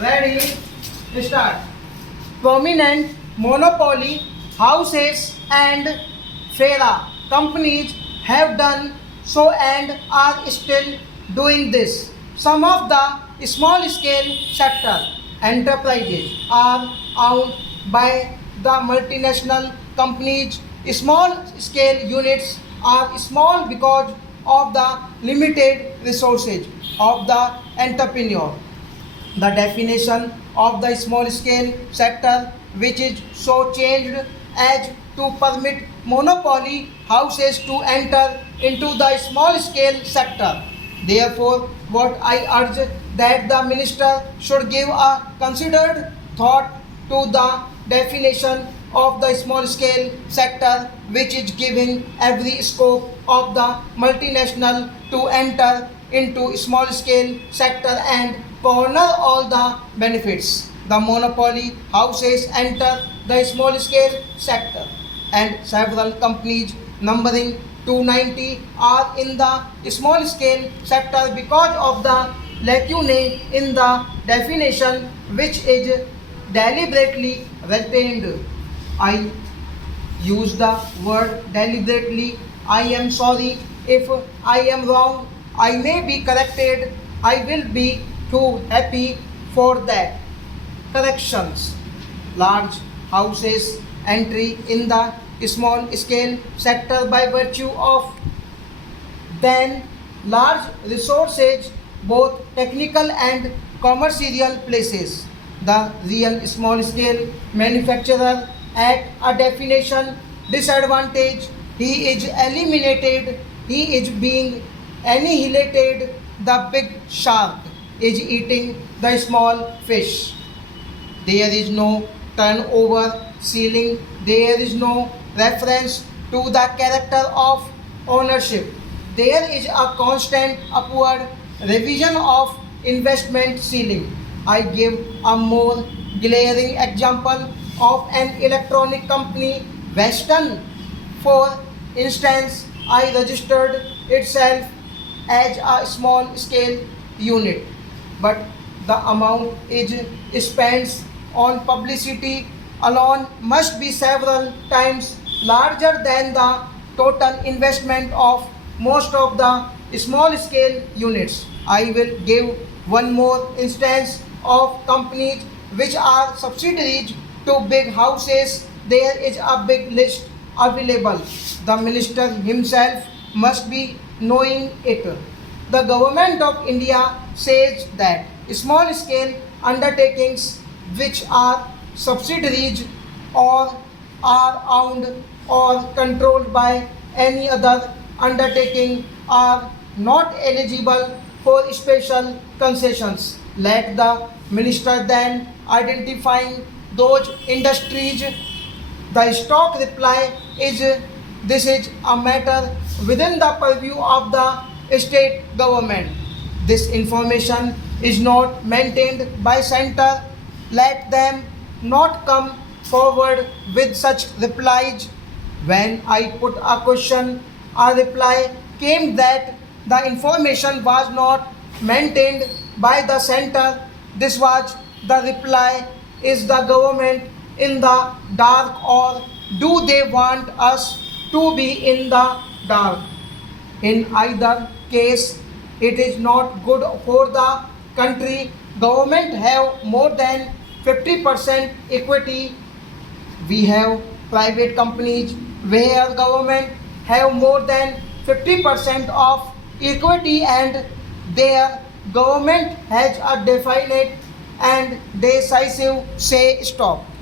Ready? Start. Prominent monopoly houses and FERA companies have done so and are still doing this. Some of the small scale sector enterprises are owned by the multinational companies. Small scale units are small because of the limited resources of the entrepreneur. The definition of the small scale sector, which is so changed as to permit monopoly houses to enter into the small scale sector. Therefore, what I urge that the minister should give a considered thought to the definition of the small scale sector, which is giving every scope of the multinational to enter into small scale sector and corner all the benefits. The monopoly houses enter the small scale sector and several companies numbering 290 are in the small scale sector because of the lacuna in the definition which is deliberately retained. I use the word deliberately. I am sorry if I am wrong. I may be corrected. I will be too happy for that. Corrections. Large houses entry in the small scale sector by virtue of then large resources, both technical and commercial places. The real small scale manufacturer at a definition disadvantage, he is eliminated, he is being annihilated, the big shark is eating the small fish. There is no turnover ceiling, there is no reference to the character of ownership. There is a constant upward revision of investment ceiling. I give a more glaring example of an electronic company, Western. For instance, I registered itself as a small scale unit, but the amount it spends on publicity alone must be several times larger than the total investment of most of the small scale units. I will give one more instance of companies which are subsidiaries to big houses. There is a big list available. The minister himself must be knowing it. The government of India says that small scale undertakings which are subsidiaries or are owned or controlled by any other undertaking are not eligible for special concessions. Let the minister then identifying those industries. The stock reply is this is a matter within the purview of the state government. This information is not maintained by center. Let them not come forward with such replies. When I put a question, a reply came that the information was not maintained by the center. This was the reply. Is the government in the dark or do they want us to be in the dark? In either case, it is not good for the country. Government have more than 50% equity. We have private companies where government have more than 50% of equity and their government has a definite and decisive say stop.